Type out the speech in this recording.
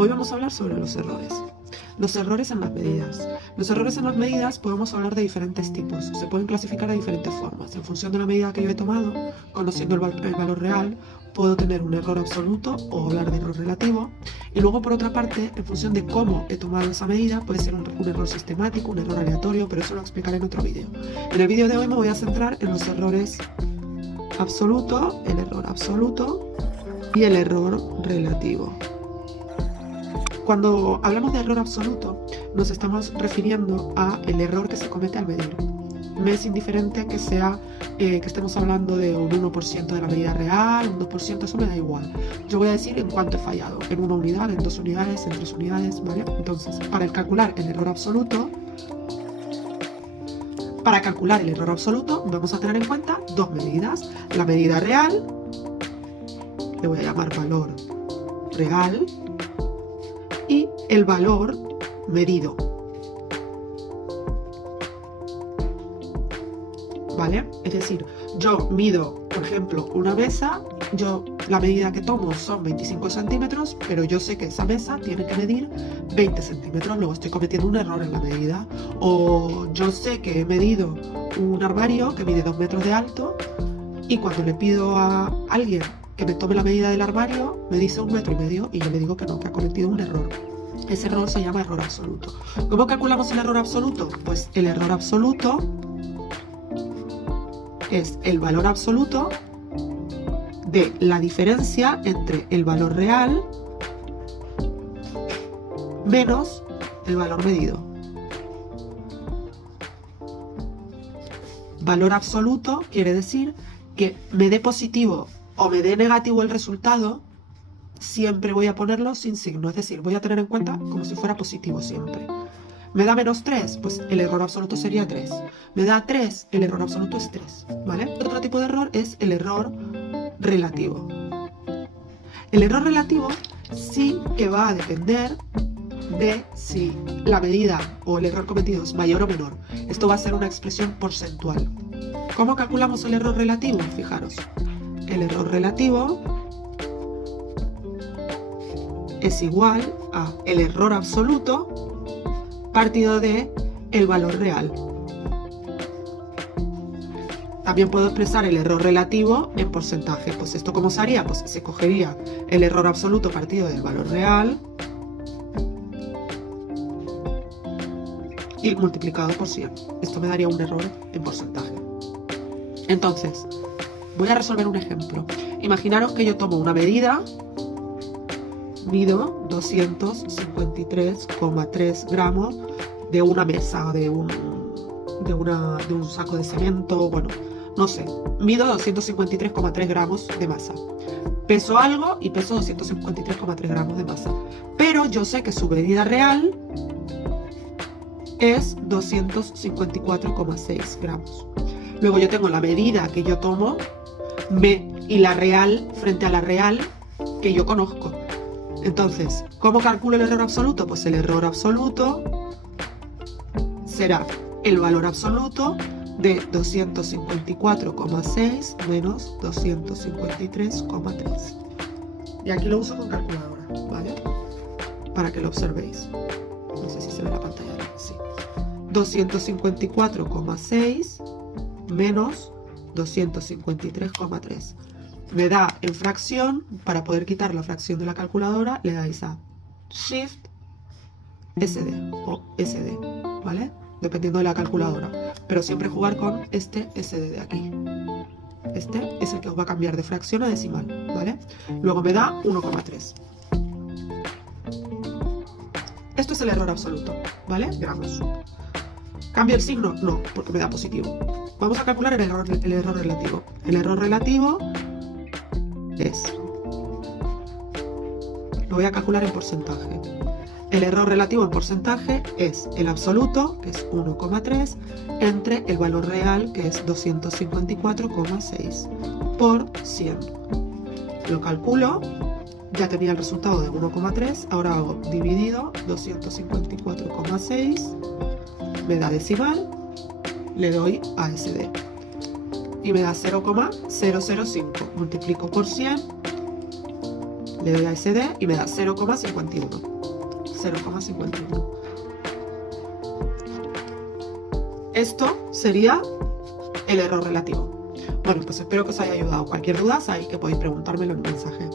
Hoy vamos a hablar sobre los errores. Los errores en las medidas. Los errores en las medidas podemos hablar de diferentes tipos. Se pueden clasificar de diferentes formas. En función de la medida que yo he tomado, conociendo el valor real, puedo tener un error absoluto o hablar de error relativo. Y luego, por otra parte, en función de cómo he tomado esa medida, puede ser un error sistemático, un error aleatorio, pero eso lo explicaré en otro vídeo. En el vídeo de hoy me voy a centrar en los errores absoluto, el error absoluto y el error relativo. Cuando hablamos de error absoluto, nos estamos refiriendo a el error que se comete al medir. Me es indiferente que sea que estemos hablando de un 1% de la medida real, un 2%, eso me da igual. Yo voy a decir en cuánto he fallado, en 1 unidad, en 2 unidades, en 3 unidades, ¿vale? Entonces, para calcular el error absoluto, vamos a tener en cuenta dos medidas. La medida real, le voy a llamar valor real, y el valor medido. ¿Vale? Es decir, yo mido, por ejemplo, una mesa, la medida que tomo son 25 centímetros, pero yo sé que esa mesa tiene que medir 20 centímetros, luego estoy cometiendo un error en la medida. O yo sé que he medido un armario que mide 2 metros de alto y cuando le pido a alguien que me tome la medida del armario, me dice 1,5 metros y yo le digo que no, que ha cometido un error. Ese error se llama error absoluto. ¿Cómo calculamos el error absoluto? Pues el error absoluto es el valor absoluto de la diferencia entre el valor real menos el valor medido. Valor absoluto quiere decir que me dé positivo o me dé negativo el resultado, siempre voy a ponerlo sin signo, es decir, voy a tener en cuenta como si fuera positivo siempre. ¿Me da menos 3? Pues el error absoluto sería 3. ¿Me da 3? El error absoluto es 3, ¿vale? Otro tipo de error es el error relativo. El error relativo sí que va a depender de si la medida o el error cometido es mayor o menor. Esto va a ser una expresión porcentual. ¿Cómo calculamos el error relativo? Fijaros, el error relativo es igual a el error absoluto partido de el valor real. También puedo expresar el error relativo en porcentaje. Pues esto ¿cómo se haría? Pues se cogería el error absoluto partido del valor real y multiplicado por 100. Esto me daría un error en porcentaje. Entonces, voy a resolver un ejemplo. Imaginaros que yo tomo una medida, mido 253,3 gramos de una mesa, de un saco de cemento, bueno, no sé, mido 253,3 gramos de masa. Peso algo y peso 253,3 gramos de masa. Pero yo sé que su medida real es 254,6 gramos. Luego yo tengo la medida que yo tomo y la real frente a la real que yo conozco. Entonces, ¿cómo calculo el error absoluto? Pues el error absoluto será el valor absoluto de 254,6 menos 253,3. Y aquí lo uso con calculadora, ¿vale? Para que lo observéis. No sé si se ve la pantalla. Sí. 254,6 menos 253,3. Me da en fracción. Para poder quitar la fracción de la calculadora le dais a Shift SD o SD, ¿vale? Dependiendo de la calculadora, pero siempre jugar con este SD de aquí. Este es el que os va a cambiar de fracción a decimal, ¿vale? Luego me da 1,3. Esto es el error absoluto, ¿vale? Gramos. ¿Cambio el signo? No, porque me da positivo. Vamos a calcular el error relativo. El error relativo lo voy a calcular en porcentaje. El error relativo en porcentaje es el absoluto, que es 1,3, entre el valor real, que es 254,6, por 100. Lo calculo, ya tenía el resultado de 1,3, ahora hago dividido 254,6, me da decimal, le doy a SD. Y me da 0,005, multiplico por 100 Le doy a SD y me da 0,51. 0,51. Esto sería el error relativo. Bueno, pues espero que os haya ayudado. Cualquier duda, sabéis que podéis preguntármelo en mensaje.